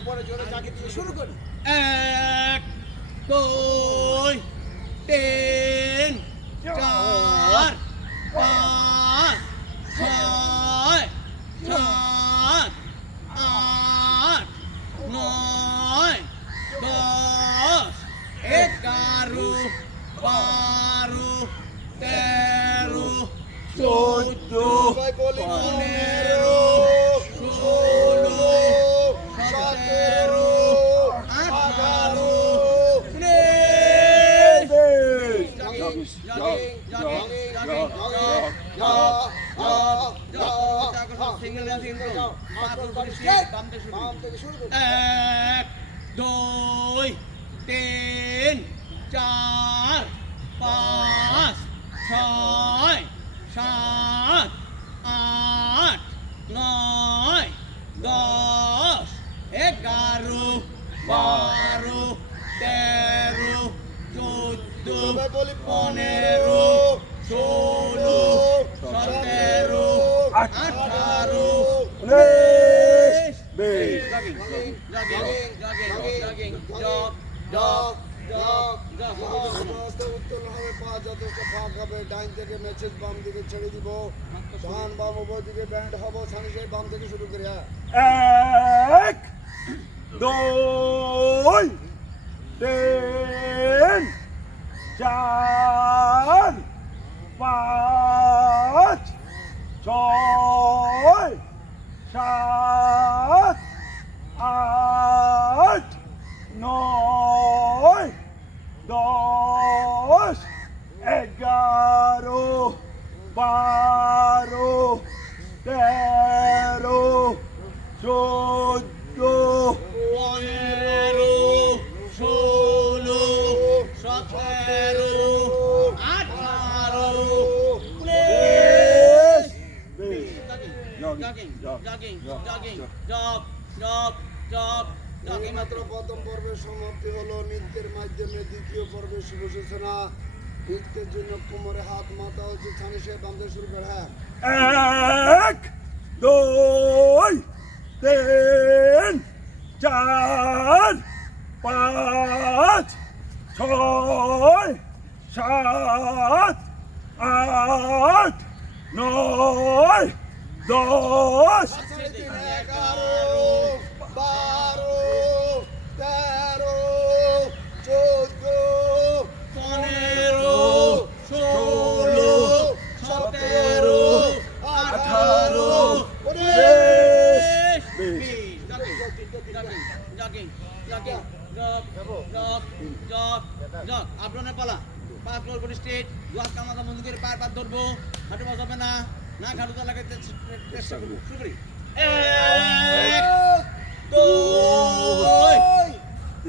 উপরে জোরে জাগিয়ে দিয়ে শুরু করি। 1 2 3 4 5 6 7 8 9 10 11 12 13 14 সবাই বলি 15 16 17 18 1 2 3 4 5 6 7 8 9 10 11 12 13 14 সবাই বলি 15 16 17 18 ডাইন থেকে মেসেজ বাম দিকে ছেড়ে দিব, ডান বাম উপর দিকে ব্যান্ড হবো, সানি সেই বাম থেকে শুরু করি। 1 2 3 4 5 6 7 8 9 10 11 12 13 14 15 16 17 18 মাত্র প্রথম পর্বের সমাপ্তি হলো। নৃত্যের মাধ্যমে দ্বিতীয় পর্বের শুভ সূচনা। নৃত্যের জন্য কোমরে হাত মাথা হচ্ছে, সানি সেই বাম থেকে শুরু করে। 1 2 3 4 5 6 7 8 9 10 11 12 13 14 15 16 17 18 আপনার পালা 5 ফ্লোর করে স্টেজ, দুহাত কামাতা বন্ধ করে পায়ের পাত ধরবো, হাঁটু বসাবে না, না খাটুতে লাগাইতে চেষ্টা করবো। শুরু করি। 1 2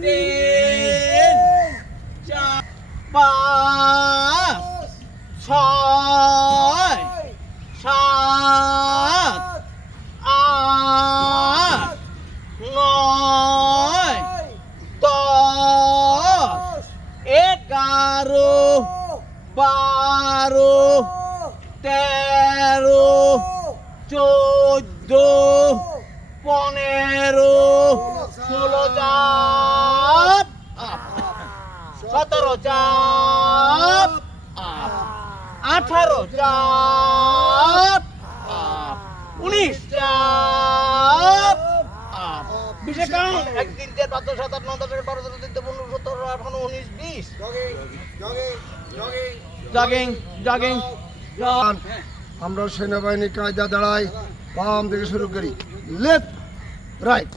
3 4 5 6 7 8 9 10 11 12 13 14 15 16 চাপ 17 চাপ 18 চাপ 19 চাপ 20 কাউন্ট 1 3 4 5 6 7 8 9 10 11 12 13 14 15 17 18 19 20 জগিং জগিং আমরা সেনাবাহিনী কায়দা দাঁড়াই, বাম থেকে শুরু করি। Left right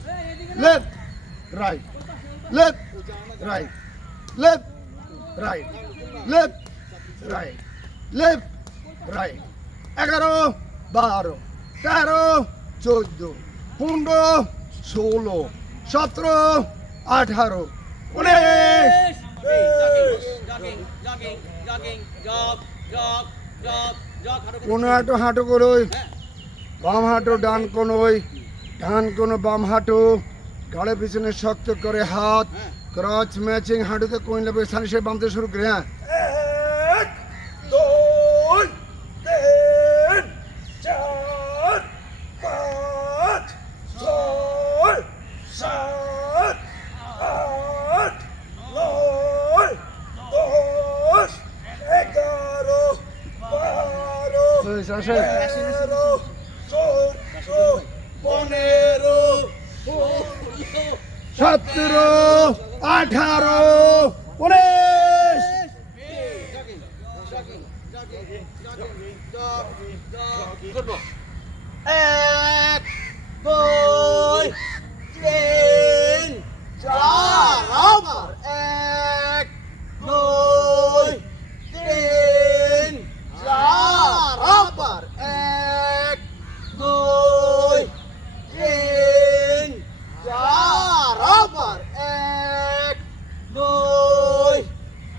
left right left right left right left right left right 11 12 13 14 15 16 17 18 19 হাঁটো হাঁটো করোই, বাম হাঁটো ডান কোনোই, ডান কোনো বাম হাঁটো, গাড়ে পিছনে শক্ত করে হাত, ক্রচ ম্যাচিং হাঁটুতে কোন লেবে সানি সেই বাম থেকে শুরু করে। হ্যাঁ 1 2 3 4 5 6 7 আসেন। 17, 18, 19। এক, দুই, তিন, চার, আবার এক, দুই, তিন, চার, আবার এক, দুই, তিন, চার, আবার এক, দুই,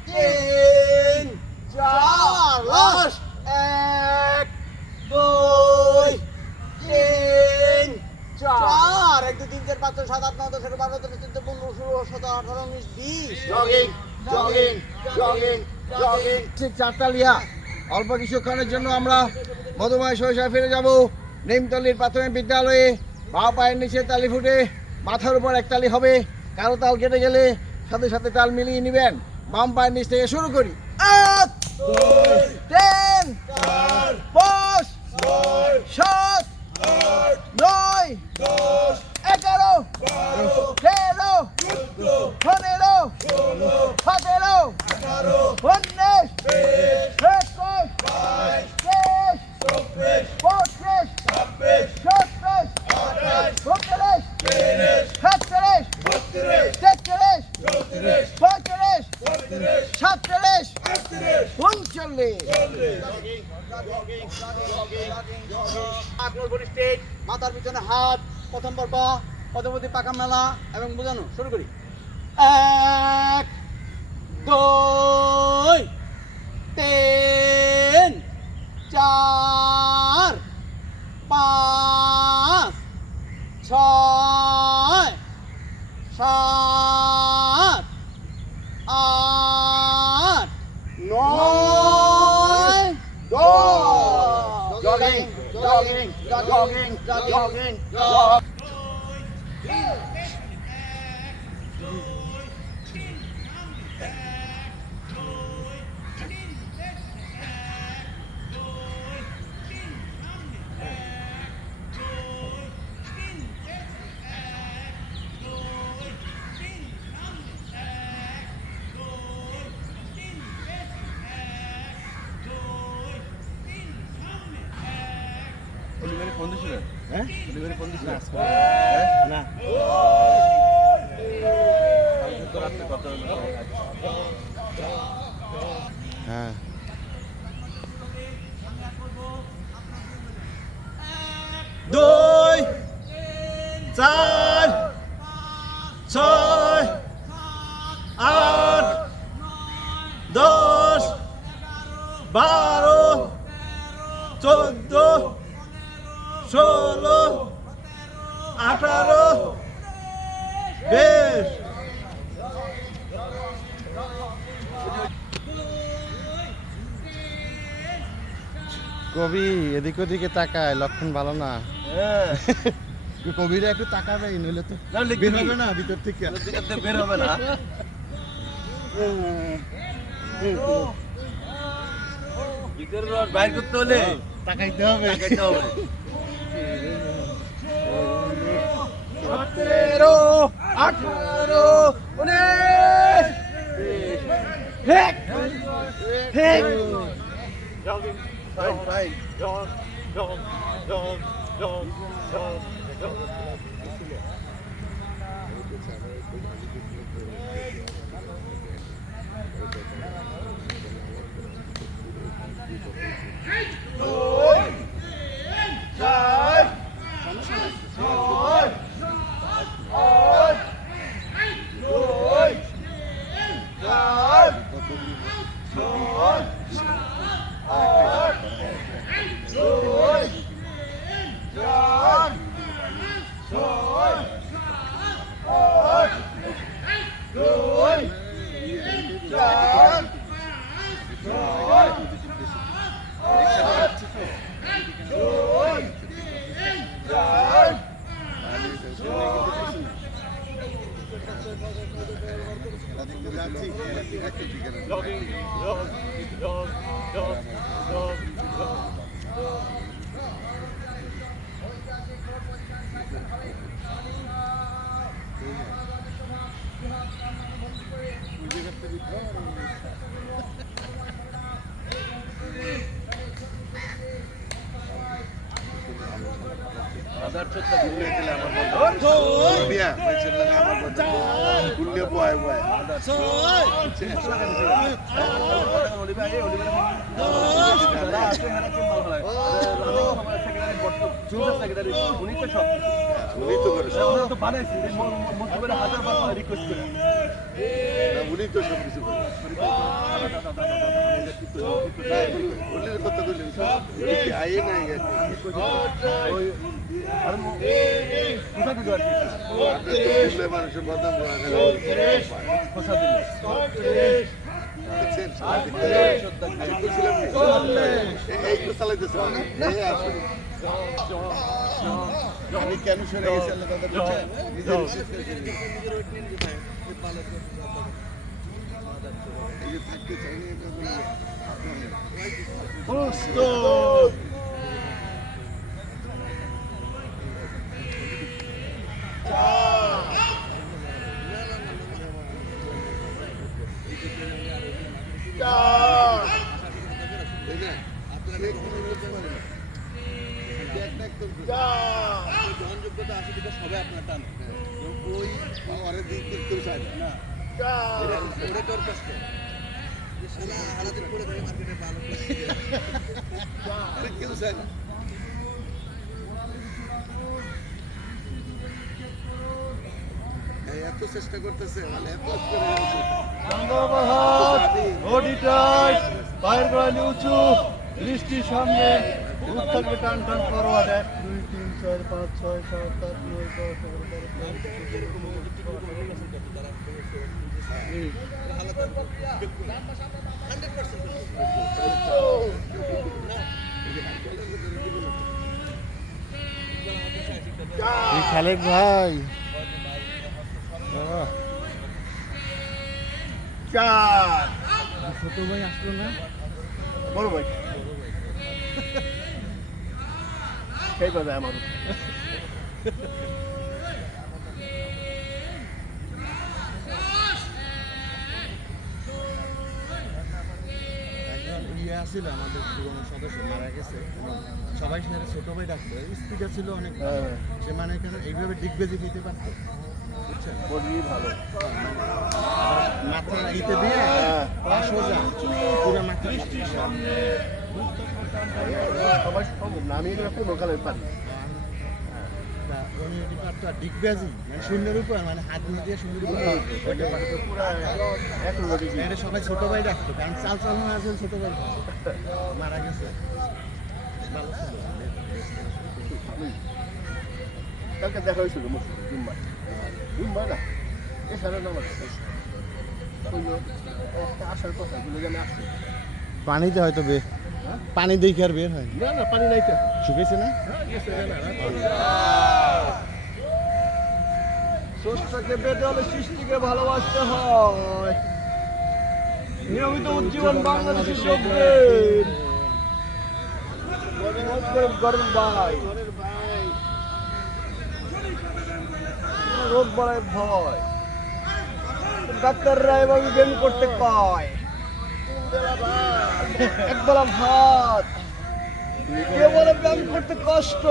তিন, চার, লাস্ট এক, দুই, তিন, চার, 1 2 3 4 5 6 7 8 9 10 11 12 13 14 15 16 17 18 19 20 জগিং জগিং জগিং জগিং। ঠিক 4 তালিয়া। অল্প কিছুক্ষণের জন্য আমরা মধুময় শৈশবে ফিরে যাব। নিমতলির প্রাথমিক বিদ্যালয়ে বাঁ পায়ের নিচে তালি ফুটে মাথার উপর এক তালি হবে। কারো তাল কেটে গেলে সাথে সাথে তাল মিলিয়ে নেবেন। বাম পায়ের নিচ থেকে শুরু করি। 1 3 5 7 9 11 13 15 17 19 21 22 23 24 25 27 মাথার পিছনে হাত, প্রথম পর্ব পদপতি পাকা মেলা এবং বোঝানো শুরু করি। 1 2 3 4 5 6 7 8 9 10 jogging jogging jogging jogging jogging. হ্যাঁ না হ্যাঁ। দুই, চার, ছয়, আট, 10, 12, 14, 16, 18, 20। কবি এদিক ওদিকে তাকায়, লক্ষণ ভালো না। কবিরা একটু তাকাবে, নইলে তো বের হবে না ভিতর থেকে। বের হবে না। ভিতরে বাইর করতে হলে তাকাইতে হবে। 17 18 19 হেক হেক Jogging, fine. Jog. হাজার চোদ্দা ঘুরলে গেলে আমার বন্ধু বিয়া মানুষের লাগে আমার বন্ধু ঘুরলে বয় বয় উনি তো করে উনি তো সব কিছু করে উনি কথা বললেন আয়ে নাই মানুষের বদনাম কথা দিল এই তো চালাইতেছে আমি কেন সরে গেছি আল্লাহ তাদের থাকতে চাই গ্রহণযোগ্যতা আছে যেটা সবাই আপনার টান ওই অনেক দিন কেউ চায় না ওরে তোর কষ্ট কেউ চায় না এত চেষ্টা করতেছে মানে এত উঁচু দৃষ্টির সামনে উত্তরকে টান টান ফরওয়ার্ড 1 2 3 4 5 6 7 8 9 খালেদ ভাই ছোট ভাই আসলো না বড় ভাই সেই কথা আমার ইয়ে আছিল আমাদের পুরনো সদস্য মারা গেছে সবাই সেখানে ছোট ভাই ডাকতো স্পিডটা ছিল অনেক সে মানে এখানে এইভাবে ডিগবেজি দিতে পারতো বুঝছেন ভালো মাথা ইতে দিয়ে সোজা পুরো মাথা সবাই নামি কোনো কালের পারি ডিগবাজি মানে শূন্যের উপর মানে হাত দিয়ে শূন্যের উপর এটা সবাই ছোট ভাই ডাকতো কারণ চাল চালানো আছে ছোট ভাই মারা গেছে ভালো ছিল কালকে দেখা হয়েছিল জুম্মায় না এছাড়া না আসার কথা আমি আসছি পানিতে হয়তো পানি দেখে আর বের হয় না না পানি নাই তো শুকেছে না স্রষ্টাকে পেতে হলে সৃষ্টিকে ভালোবাসতে হয় নিয়মিত উজ্জীবন বাংলাদেশের লোকদের গরম ভাই রোগ বাড়ায় ভয় ডাক্তাররা এবং ব্যায়াম করতে কয় একবেলা ভাত কে বলে ব্যায়াম করতে কষ্ট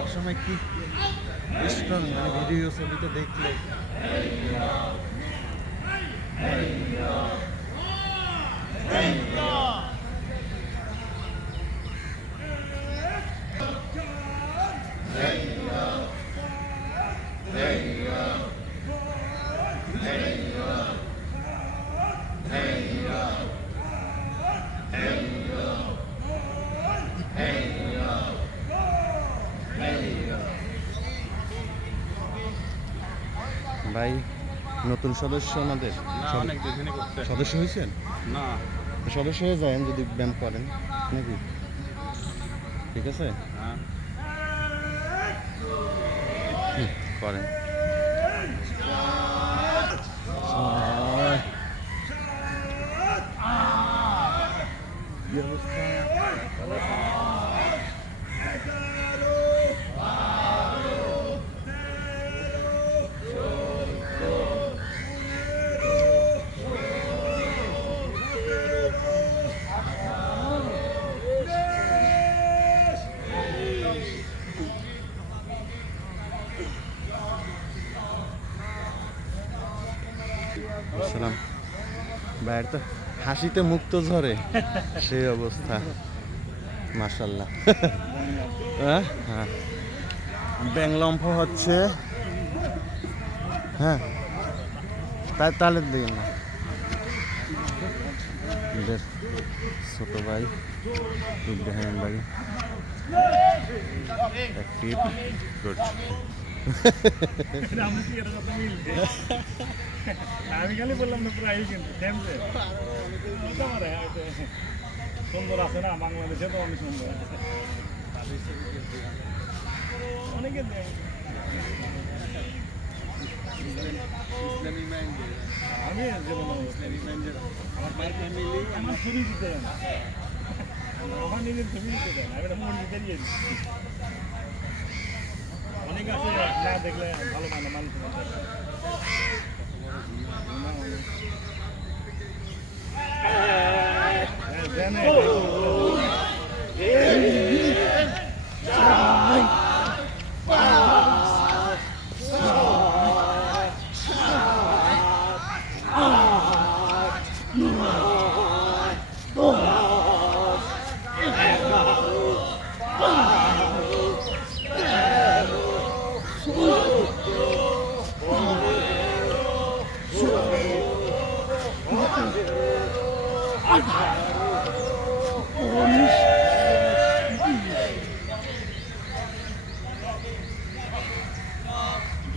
এক সময় কি স্ট্রং মানে ভিডিও ছবিতে দেখলে ভাই নতুন সদস্য আমাদের অনেক যেখানে করতে সদস্য হয়েছেন না সদস্য হয়ে যান যদি ব্যায়াম করেন নাকি ঠিক আছে হ্যাঁ করেন কি অবস্থা সালাম বাইরে তো হাসিতে মুক্ত ঝরে সেই অবস্থা মাশাল্লাহ হ্যাঁ হ্যাঁ ব্যাংলম্ফ হচ্ছে হ্যাঁ তাহলে দিন না এদের ছোট ভাই ইব্রাহিম ভাই অ্যাক্টিভ করছে আমি খালি বললাম না প্রায় কিন্তু সুন্দর আছে না বাংলাদেশে তো অনেক সুন্দর আছে অনেকে ইসলামী মাইন্ডে আমি ইসলামী মাইন্ডের আমার ফ্যামিলি আমার ছবি দিতে দেয় না আমার নিজের ছবি দিতে দেয় না আমি মন দিতে দিয়ে দিচ্ছি অনেক আছে না দেখলে ভালো মানে মানুষ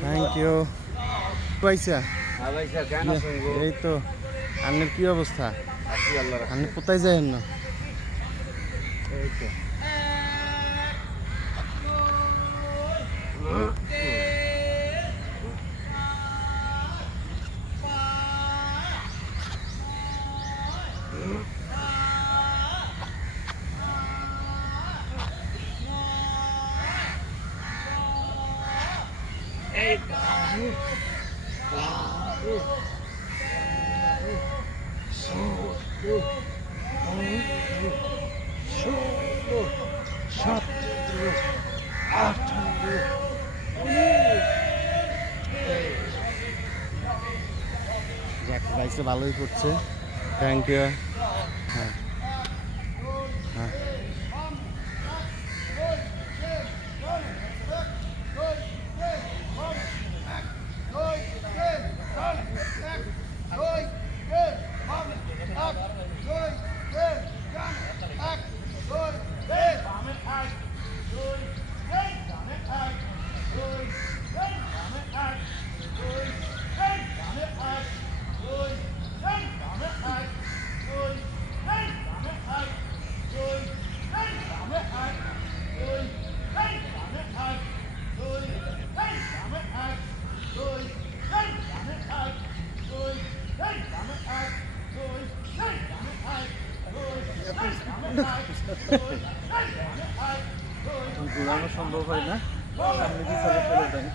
থ্যাংক ইউ পয়সা এই তো আপনার কি অবস্থা আপনি কোথায় যাবেন না যাক বাইসে ভালোই করছে থ্যাংক ইউ হ্যাঁ হ্যাঁ ঘোরানো সম্ভব হয় না সামনে কি চলে চলে যায়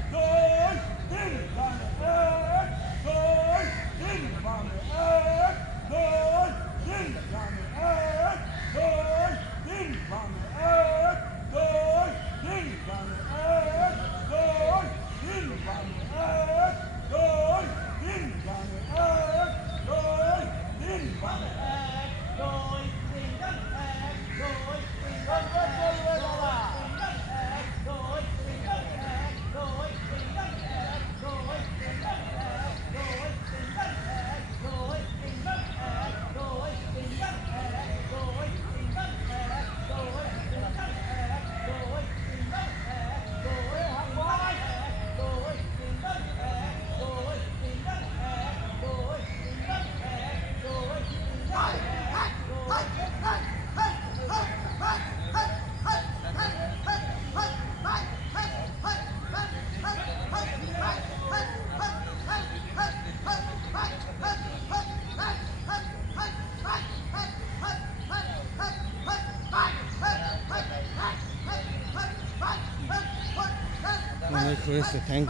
অনেক হয়েছে, থ্যাংক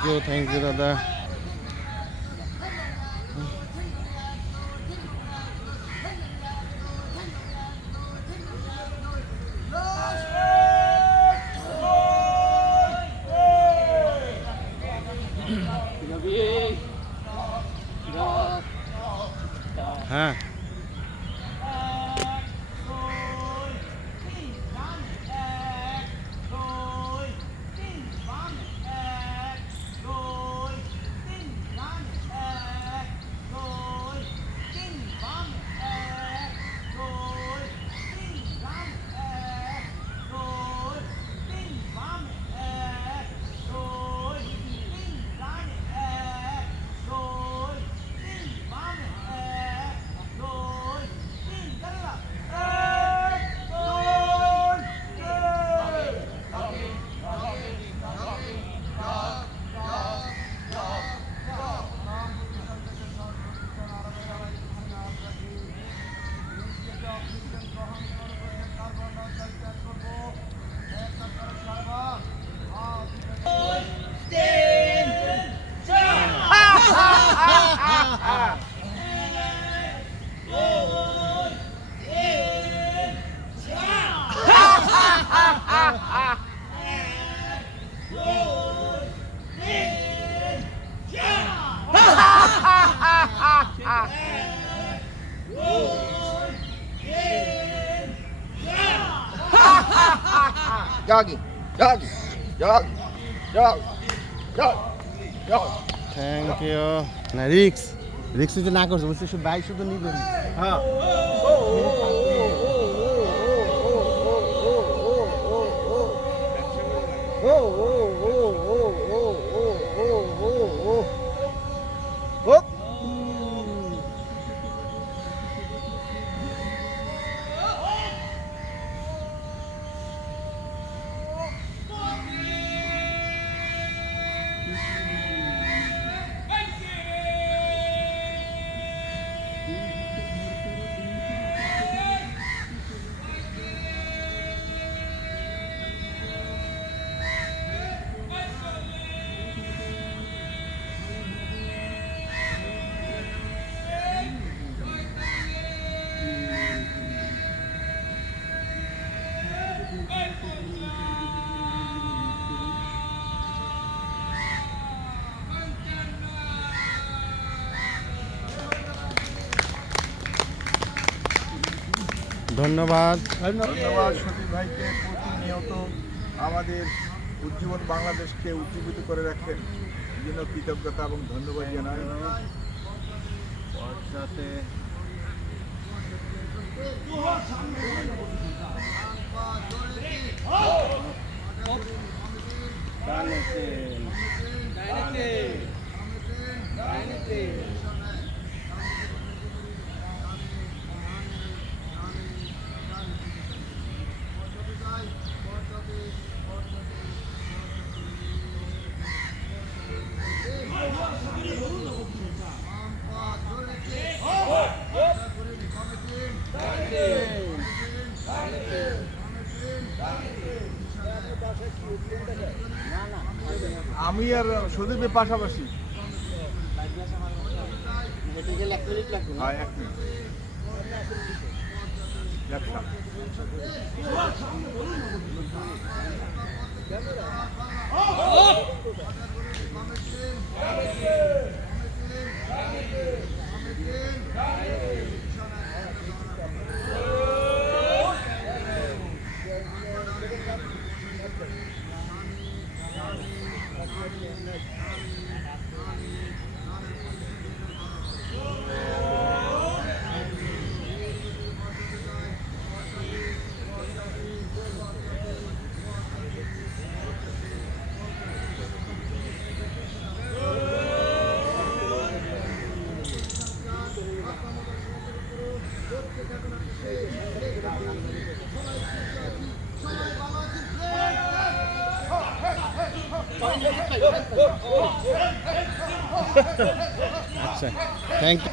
ইউ দাদা। হ্যাঁ Jogging, jogging, jogging, jogging, jogging, jogging. Thank you. না রিক্স যদি না করছো বুঝছি, শুধু বাইক শুধু নিবেন। হ্যাঁ ধন্যবাদ। ধন্যবাদ সতীশ ভাইকে, প্রতিনিয়ত আমাদের উজ্জীবন বাংলাদেশকে উজ্জীবিত করে রাখেন, এই জন্য কৃতজ্ঞতা এবং ধন্যবাদ জানাই। সাথে আমি আর সুদীপের পাশাপাশি। হ্যাঁ, 1 মিনিট। ব্যবসা আচ্ছা, থ্যাংক ইউ।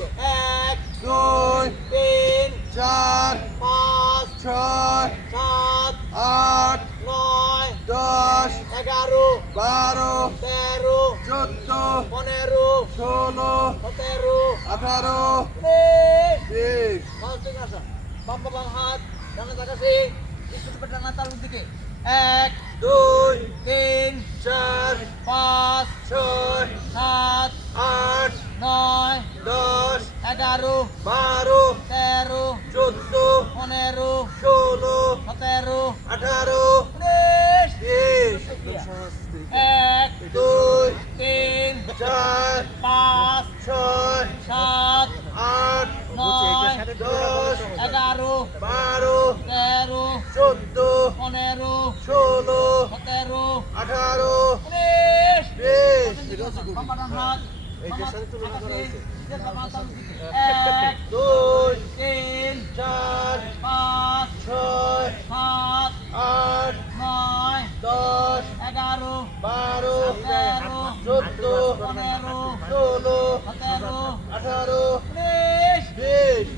দিকে 1 2 3 4 5 6 7 8 9 10 11 12 13 14 15 16 17 18 20 বাম বাম হাত ডানা কাছে একটু টানা তার দিকে 1 2 3 4 5 6 7 8 9 10 11 12 13 14 15 16 17 18 19 1 2 3 4 5 6 7 8 9 10 11 12 13 14 15 16 17 18 19 বাম হাত এইটার সাথে তুলনা করা হয়েছে 1 2 3 4 5 6 7 8 9 10 11 12 13 14 15 16 17 18 19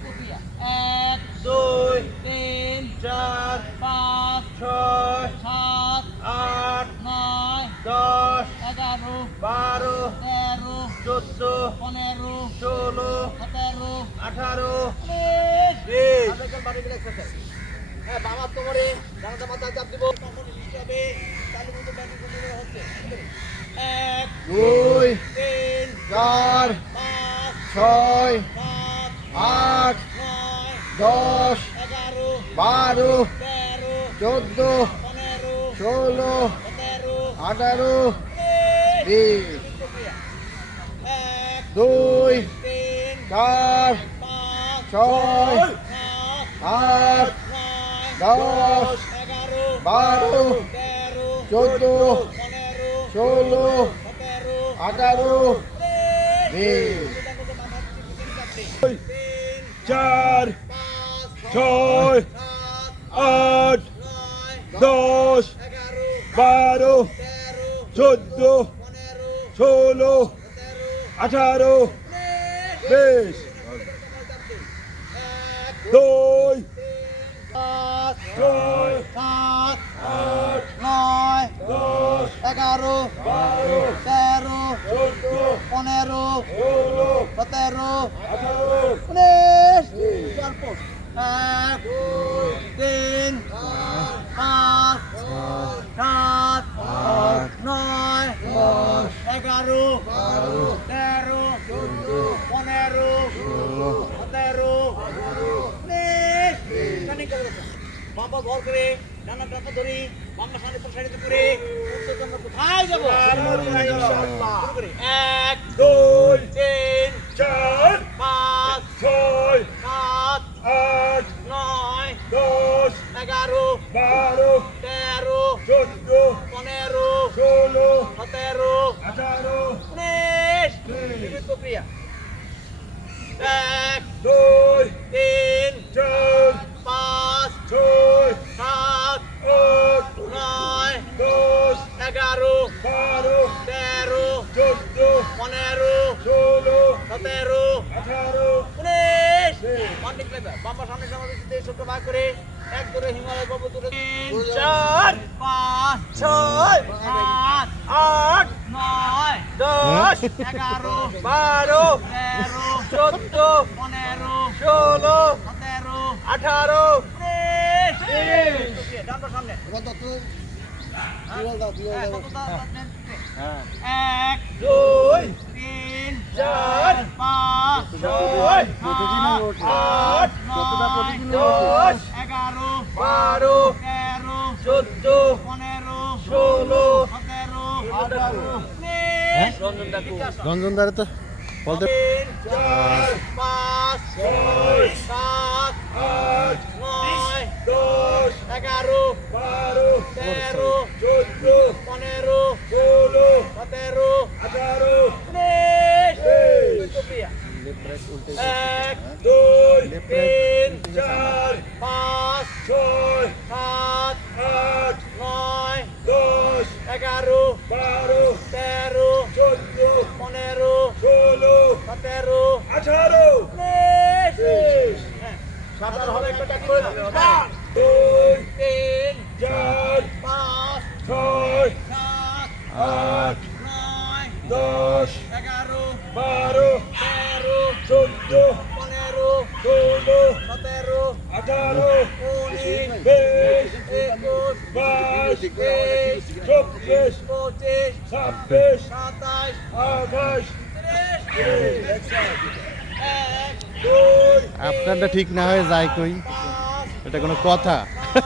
1 2 3 4 5 6 7 8 9 10 11 12 13 14 15 16 17 18 19 হ্যাঁ বাবা তোমারে জানাতে মাথা চাপ দিব কখন বৃষ্টি হবে তাহলে মতো ব্যাটিং করতে হচ্ছে 1 2 3 4 5 6 7 8 9 10 11 12 13 14 15 16 17 18 20 2 3 4 5 6 8 10 12 14 16 18 20 4 6 8 10 12 14 16 18 20 2 6 8 9 10 11 12 13 14 15 16 17 18 19 চারপোষ 1 3 5 7 9 11 13 15 17 বাবা ঘর করে ডানা টানা ধরি বাবা সামনে প্রসারিত করে উত্তর আমরা কোথায় যাবো ইনশাআল্লাহ। শুরু করি 1 2 3 4 5 6 7 8 9 10 11 12 13 14 15 16 17 18 19 প্রক্রিয়া 1 2 3 4 5 6 7 8 9 10 11 12 13 14 15 16 17 18 19 অনেক লেবার বাম্বা সামনে সমাবেশে ছোট ভাগ করে এক ধরে হিমালয় পর্বত দূরে 4 5 6 7 8 9 10 11 12 13 14 15 16 17 18 19 ডানবা সামনে এক 2 তিন 4 5 6 8 10 11 12 13 14 15 16 17 18 রঞ্জন দারে তো বলতে 4 5 6 7 8 9 10 11 12 13 14 15 16 17 18 শুক্রিয়া এক 2 তিন 4 5 6 7 8 9 10 11 12 13 14 15 16 17 18 কাটার হলে একটা ডাক করে দিন। 3 4 5 6 7 8 9 10 11 12 13 14 15 16 17 18 19 20 21 22 23 24 25 26 27 28 1 আপনারটা ঠিক না হয়ে যায় কই, 5 এটা কোনো কথা? 2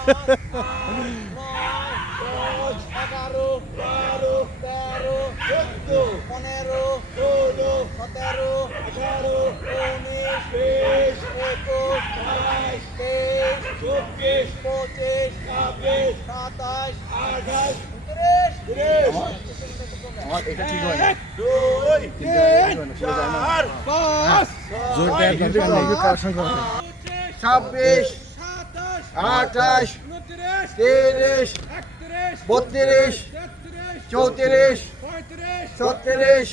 3 4 5 জোর দেওয়ার দরকার নেই। 26 28 30 32 34 36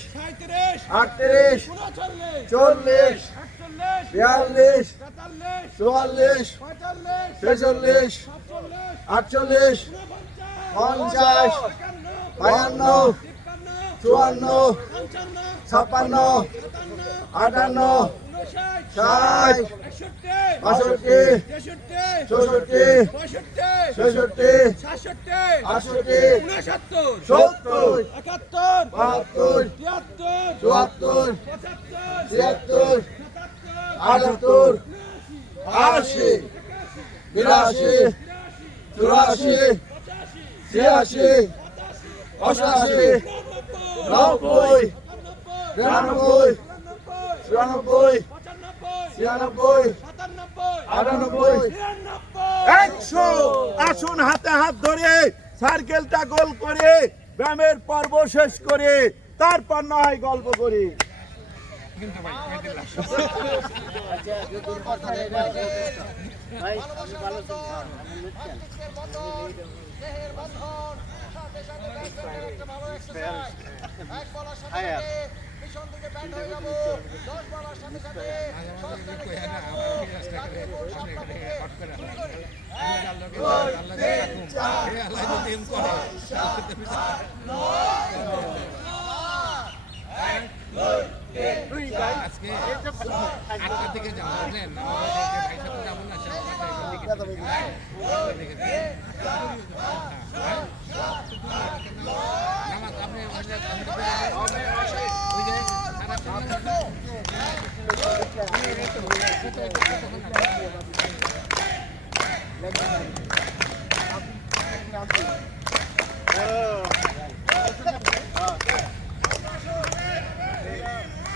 38 40 42 44 46 48 50 52 54 56 58 60 65 66 67 68 70 72 74 76 78 80 82 84 86 88 90 92 93 94 98 100 আসুন হাতে হাত ধরে সার্কেলটা গোল করে ব্যায়ামের পর্ব শেষ করে তারপর না হয় গল্প করি।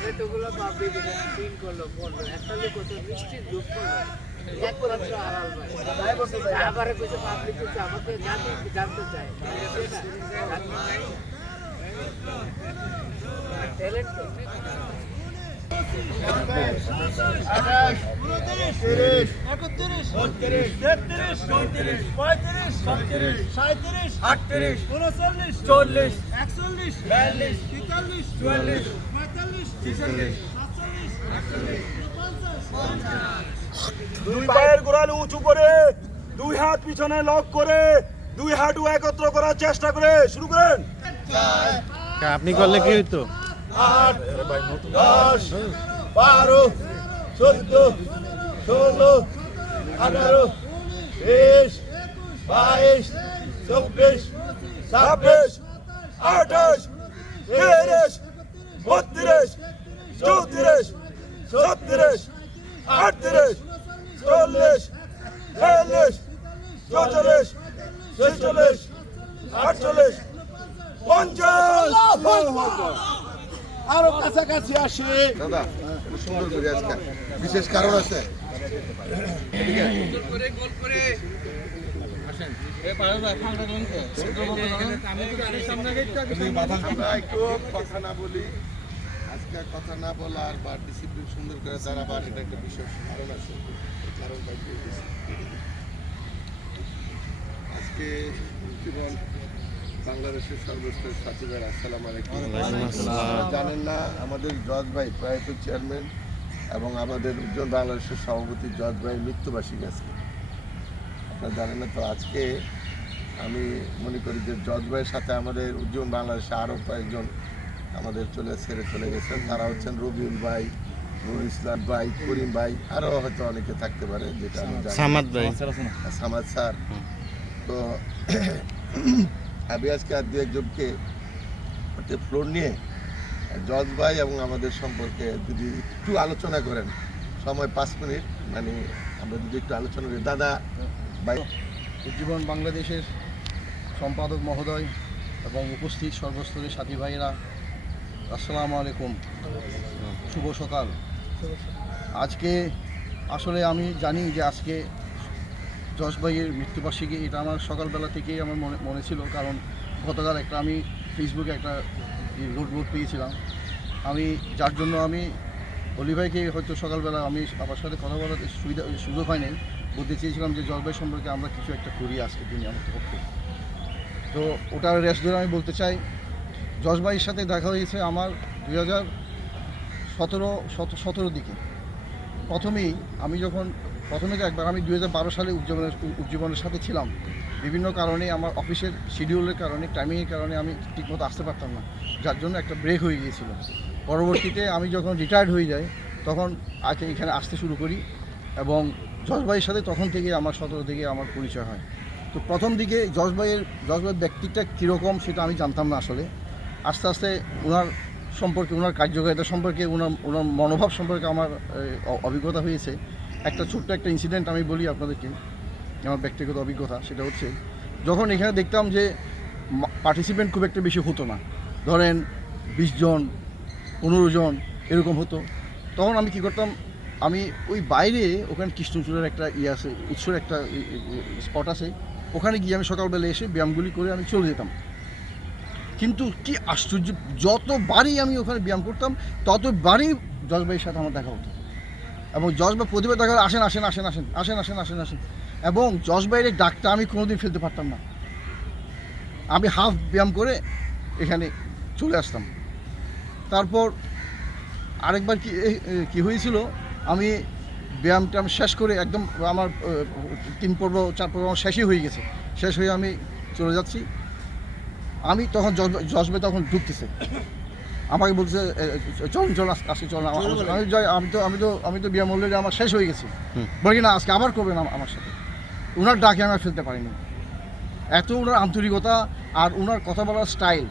এতগুলো পাবলিক এখানে সিন করলো পড়লো একটা লোক কত মিষ্টি গ্রুপ করলো একমাত্র আড়াল ভাই আবার কিছু পাবলিক কিছু আমাকে জানতে চায় ট্যালেন্ট তো 2 পায়ের গোড়ালি উঁচু করে 2 হাত পিছনে লক করে 2 হাঁটু একত্র করার চেষ্টা করে শুরু করেন। আপনি করলে কি হইতো? 8 10 12 14 16 18 20 22 24 26 28 30 32 34 37 38 40 41 42 43 48 50 আরো কাছাকাছি আসি। দাদা এটা সুন্দর করে আজকে বিশেষ কারণ আছে। আমরা একটু কথা না বলি, আজকে কথা না বলার বা ডিসিপ্লিন সুন্দর করে দাঁড়াবার এটা একটা বিশেষ কারণ আছে। এই কারণটা একটু বেশি। আজকে জীবন বাংলাদেশের সর্বস্তরের সাথীদের আসসালামু আলাইকুম। জানেন না আমাদের জজ ভাই প্রয়াত চেয়ারম্যান এবং আমাদের উজ্জ্বল বাংলাদেশের সভাপতি জজ ভাইয়ের মৃত্যুবার্ষিকী আজকে। আপনারা জানেন না তো, আজকে আমি মনে করি যে জজ ভাইয়ের সাথে আমাদের উজ্জ্বল বাংলাদেশে আরও কয়েকজন আমাদের ছেড়ে চলে গেছেন। তারা হচ্ছেন রবিউল ভাই, নুর ইসলাম ভাই, করিম ভাই, আরও হয়তো অনেকে থাকতে পারে, যেটা আমি জানি। সামাদ ভাই, সামাদ স্যার। তো আমি আজকে আর দু একজনকে ফ্লোর নিয়ে জজ ভাই এবং আমাদের সম্পর্কে যদি একটু আলোচনা করেন, সময় 5 মিনিট, মানে আমরা যদি একটু আলোচনা করি। দাদা ভাই। উজ্জীবন বাংলাদেশের সম্পাদক মহোদয় এবং উপস্থিত সর্বস্তরের সাথী ভাইয়েরা, আসসালামু আলাইকুম, শুভ সকাল। আজকে আসলে আমি জানি যে আজকে জজ ভাইয়ের মৃত্যুবার্ষিকী, এটা আমার সকালবেলা থেকেই আমার মনে ছিল, কারণ গতকাল আমি ফেসবুকে একটা নোটবোর্ড পেয়েছিলাম, যার জন্য আমি অলি ভাইকে হয়তো সকালবেলা আমি আমার সাথে কথা বলার সুযোগ হয় নাই, বলতে চেয়েছিলাম যে জজ ভাই সম্পর্কে আমরা কিছু একটা করি আজকে দিনে আমার পক্ষে। তো ওটার রেস ধরে আমি বলতে চাই, জজ ভাইয়ের সাথে দেখা হয়েছে আমার 2017 দিকে। প্রথমে যে একবার আমি 2012 সালে উজ্জীবনের সাথে ছিলাম। বিভিন্ন কারণে আমার অফিসের শিডিউলের কারণে, টাইমিংয়ের কারণে আমি ঠিকমতো আসতে পারতাম না, যার জন্য একটা ব্রেক হয়ে গিয়েছিল। পরবর্তীতে আমি যখন রিটায়ার্ড হয়ে যাই তখন এখানে আসতে শুরু করি এবং জজ ভাইয়ের সাথে তখন থেকে আমার 17 থেকে আমার পরিচয় হয়। তো প্রথম দিকে জজ ভাইয়ের ব্যক্তিটা কীরকম সেটা আমি জানতাম না আসলে। আস্তে আস্তে ওনার সম্পর্কে, ওনার কার্যকারিতা সম্পর্কে, ওনার মনোভাব সম্পর্কে আমার অভিজ্ঞতা হয়েছে। ছোট্ট একটা ইনসিডেন্ট আমি বলি আপনাদেরকে, আমার ব্যক্তিগত অভিজ্ঞতা। সেটা হচ্ছে, যখন এখানে দেখতাম যে পার্টিসিপেন্ট খুব একটা বেশি হতো না, ধরেন 20 জন 15 জন এরকম হতো, তখন আমি কী করতাম, আমি ওই বাইরে ওখানে কৃষ্ণচূড়ার একটা আছে, উৎসর একটা স্পট আছে, ওখানে গিয়ে আমি সকালবেলা এসে ব্যায়ামগুলি করে আমি চলে যেতাম। কিন্তু কি আশ্চর্য, যতবারই আমি ওখানে ব্যায়াম করতাম ততবারই জজ ভাইয়ের সাথে আমার দেখা হতো এবং জজ ভাই প্রতিবার দেখা আসেন আসেন আসেন আসেন আসেন আসেন আসেন আসেন এবং জজ ভাইয়ের ডাকটা আমি কোনোদিন ফেলতে পারতাম না। আমি হাফ ব্যায়াম করে এখানে চলে আসতাম। তারপর আরেকবার কি হয়েছিল, আমি ব্যায়ামটা শেষ করে একদম আমার 3 পর্ব 4 পর্ব আমার শেষই হয়ে গেছে, শেষ হয়ে আমি চলে যাচ্ছি। আমি তখন জজ ভাই তখন ঢুকতেছে, আমাকে বলছে চল আজকে চল। আমি তো ব্যায়াম অলরেডি আমার শেষ হয়ে গেছে, বলি না আজকে আবার করবেন আমার সাথে। ওনার ডাকে আমি ফেলতে পারিনি, এত ওনার আন্তরিকতা আর ওনার কথা বলার স্টাইল।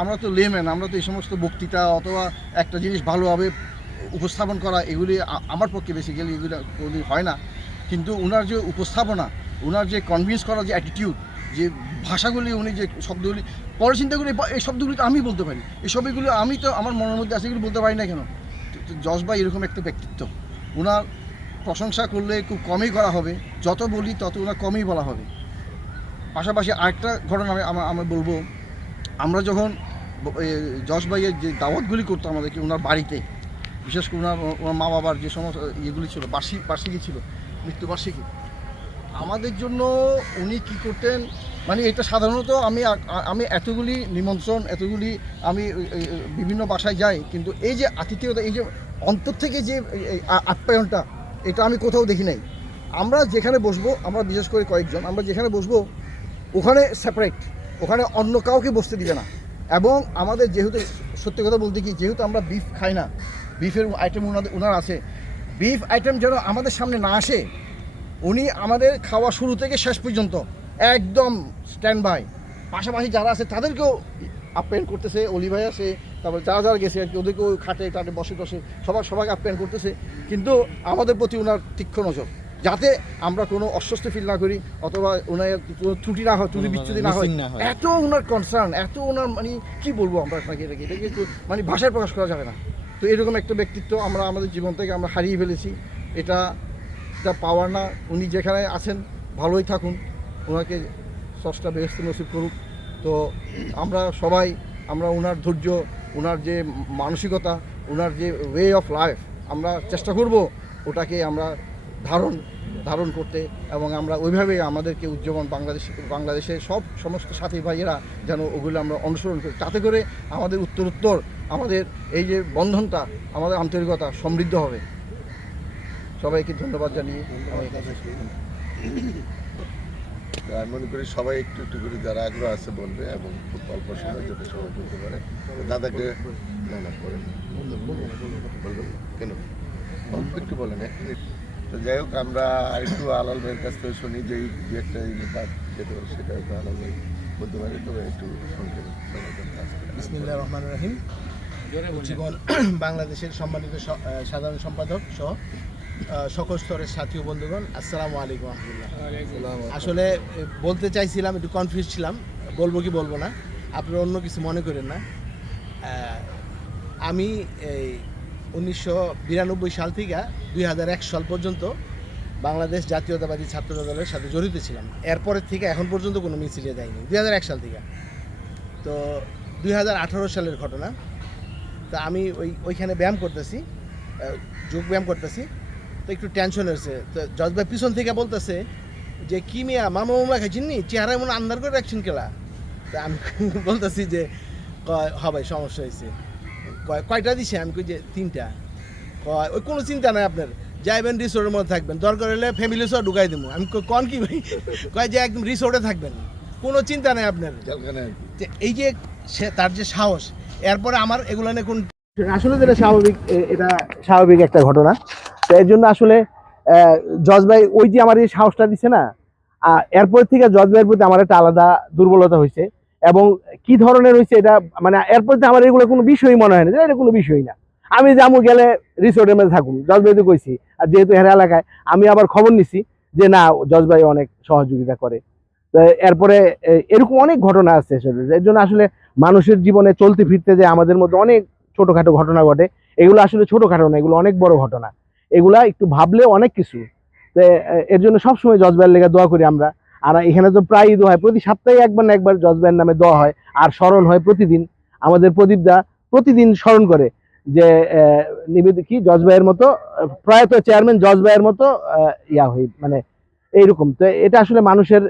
আমরা তো লেম্যান, আমরা তো এই সমস্ত বক্তৃতা অথবা একটা জিনিস ভালোভাবে উপস্থাপন করা, এগুলি আমার পক্ষে বেসিক্যালি এগুলো কোনোদিন হয় না। কিন্তু ওনার যে উপস্থাপনা, ওনার যে কনভিন্স করার যে অ্যাটিটিউড, যে ভাষাগুলি, উনি যে শব্দগুলি পরে চিন্তা করি, এই শব্দগুলি তো আমি বলতে পারি, এই সবগুলো আমি তো আমার মনের মধ্যে আছে, এগুলো বলতে পারি না কেন? জজ ভাই এরকম একটা ব্যক্তিত্ব, ওনার প্রশংসা করলে খুব কমই করা হবে, যত বলি তত ওনার কমই বলা হবে। পাশাপাশি আরেকটা ঘটনা আমি বলবো, আমরা যখন জজ ভাইয়ের যে দাওয়াতগুলি করতো আমাদেরকে ওনার বাড়িতে, বিশেষ করে ওনার মা বাবার যে সমস্ত ইয়েগুলি ছিল, বার্ষিকী ছিল, মৃত্যুবার্ষিকী, আমাদের জন্য উনি কি করতেন, মানে এটা সাধারণত আমি এতগুলি নিমন্ত্রণ, আমি বিভিন্ন বাসায় যাই, কিন্তু এই যে আতিথেয়তা, এই যে অন্তর থেকে যে আপ্যায়নটা, এটা আমি কোথাও দেখি নাই। আমরা যেখানে বসবো, আমরা বিশেষ করে কয়েকজন, আমরা যেখানে বসবো ওখানে সেপারেট, ওখানে অন্য কাউকে বসতে দিবে না। এবং আমাদের যেহেতু সত্যি কথা বলতে কি, যেহেতু আমরা বিফ খাই না, বিফের আইটেম ওনার আছে, বিফ আইটেম যেন আমাদের সামনে না আসে, উনি আমাদের খাওয়া শুরু থেকে শেষ পর্যন্ত একদম স্ট্যান্ড বাই। পাশাপাশি যারা আছে তাদেরকেও আপ্যায়ন করতেছে, অলি ভাই আছে, তারপর যারা গেছে আর কি, ওদেরকেও খাটে বসে সবাইকে আপ্যায়ন করতেছে। কিন্তু আমাদের প্রতি ওনার তীক্ষ্ণ নজর, যাতে আমরা কোনো অস্বস্তি ফিল না করি অথবা ওনার কোনো ত্রুটি না হয়, ত্রুটি বিচ্যুতি না হয়, এত ওনার কনসার্ন, এত ওনার মানে কী বলবো আমরা আপনাকে, এটাকে মানে ভাষায় প্রকাশ করা যাবে না। তো এরকম একটা ব্যক্তিত্ব আমরা আমাদের জীবন থেকে আমরা হারিয়ে ফেলেছি, এটা পাওয়ার না। উনি যেখানে আছেন ভালোই থাকুন, ওনাকে স্রষ্টা বেহেশত নসিব করুক। তো আমরা সবাই, আমরা ওনার ধৈর্য, ওনার যে মানসিকতা, ওনার যে ওয়ে অফ লাইফ, আমরা চেষ্টা করব ওটাকে আমরা ধারণ করতে, এবং আমরা ওইভাবে আমাদেরকে উজ্জীবন বাংলাদেশের সমস্ত সাথী ভাইয়েরা যেন ওগুলো আমরা অনুসরণ করি, তাতে করে আমাদের উত্তরোত্তর আমাদের এই যে বন্ধনটা, আমাদের আন্তরিকতা সমৃদ্ধ হবে। সবাইকে ধন্যবাদ জানিয়ে আমি এখানে শেষ করছি। আমি মনে করি সবাই একটু একটু করে যারা আগ্রহ আছে বলবে এবং খুব অল্প সময় যাতে সবাই বলতে পারে। তো দাদাকে না না বলেন বলবেন কেন অল্প একটু বলেন 1 মিনিট। তো যাই হোক আমরা আরেকটু আলাল ভাইয়ের কাছ থেকে শুনি যে এই দু একটা বাদ যেতে পারে সেটা হয়তো আলাল ভাই বলতে পারে, তবে একটু শুনতে বিসমিল্লাহির রহমানির রহিম। জীবন বাংলাদেশের সম্মানিত সাধারণ সম্পাদক সহ সকল স্তরের সাথী ও বন্ধুগণ, আসসালামু আলাইকুম রহমতুল্লাহ। আসলে বলতে চাইছিলাম, একটু কনফিউজ ছিলাম বলবো কি বলবো না, আপনারা অন্য কিছু মনে করেন না। আমি এই 1992 সাল থেকে 2001 সাল পর্যন্ত বাংলাদেশ জাতীয়তাবাদী ছাত্র দলের সাথে জড়িত ছিলাম। এরপরের থেকে এখন পর্যন্ত কোনো মিছিলে যাইনি 2001 সাল থেকে। তো 2018 সালের ঘটনা। তা আমি ওইখানে ব্যায়াম করতেছি, যোগ ব্যায়াম করতেছি, তো একটু টেনশন হয়েছে। তো জজ ভাই পিছন থেকে বলতেছে যে কি মিয়া মামা মামলা খাইছেননি, চেহারায় মনে আন্দার করে রাখছেন কেলা। তা আমি বলতেছি যে ভাই সমস্যা হয়েছে। কয়টা দিছে? আমি কই যে 3টা। ওই কোনো চিন্তা নাই আপনার, যাইবেন রিসোর্টের মধ্যে থাকবেন, দরকার হলে ফ্যামিলি সহ ঢুকাই দেবো। আমি কন কি ভাই? কয় যে একদম রিসোর্টে থাকবেন, কোনো চিন্তা নেই আপনার। এই যে তার যে সাহস, এরপরে আমার এগুলো নিয়ে কোন আসলে যেটা স্বাভাবিক, এটা স্বাভাবিক একটা ঘটনা। তো এর জন্য আসলে জজ ভাই ওই যে আমার এই সাহসটা দিচ্ছে না, এরপর থেকে জজ ভাইয়ের প্রতি আমার একটা আলাদা দুর্বলতা হয়েছে। এবং কি ধরনের হয়েছে এটা মানে এরপর থেকে আমার এগুলো কোনো বিষয়ই মনে হয় না, এটা কোনো বিষয় না। আমি যাবো গেলে রিসোর্টের মধ্যে থাকুন, জজ ভাইতে কইছি। আর যেহেতু হেরা এলাকায় আমি আবার খবর নিছি যে না, জজ ভাই অনেক সহযোগিতা করে। তো এরপরে এরকম অনেক ঘটনা আছে। এর জন্য আসলে মানুষের জীবনে চলতে ফিরতে যে আমাদের মধ্যে অনেক ছোটোখাটো ঘটনা ঘটে, এগুলো আসলে ছোটোখাটো না, এগুলো অনেক বড় ঘটনা। এগুলা একটু ভাবলে অনেক কিছু। তো এর জন্য সবসময় জজ ভাইয়ের লেগে দোয়া করি আমরা। আর এখানে তো প্রায়ই দোয়া হয়, প্রতি সপ্তাহে একবার না একবার জজ ভাইয়ের নামে দোয়া হয়। আর স্মরণ হয় প্রতিদিন, আমাদের প্রদীপদা প্রতিদিন স্মরণ করে যে নিবেদিত কি জজ ভাইয়ের মতো প্রয়াত চেয়ারম্যান জজ ভাইয়ের মতো ইয়া হই, মানে এইরকম। তো এটা আসলে মানুষের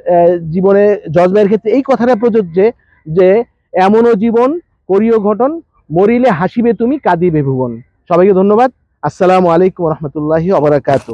জীবনে জজ ভাইয়ের ক্ষেত্রে এই কথাটা প্রযোজ্য যে এমনও জীবন করিও ঘটন, মরিলে হাসিবে তুমি কাঁদিবে ভুবন। সবাইকে ধন্যবাদ। আসসালামু আলাইকুম রহমতুল্লাহি ওয়া বারাকাতুহু।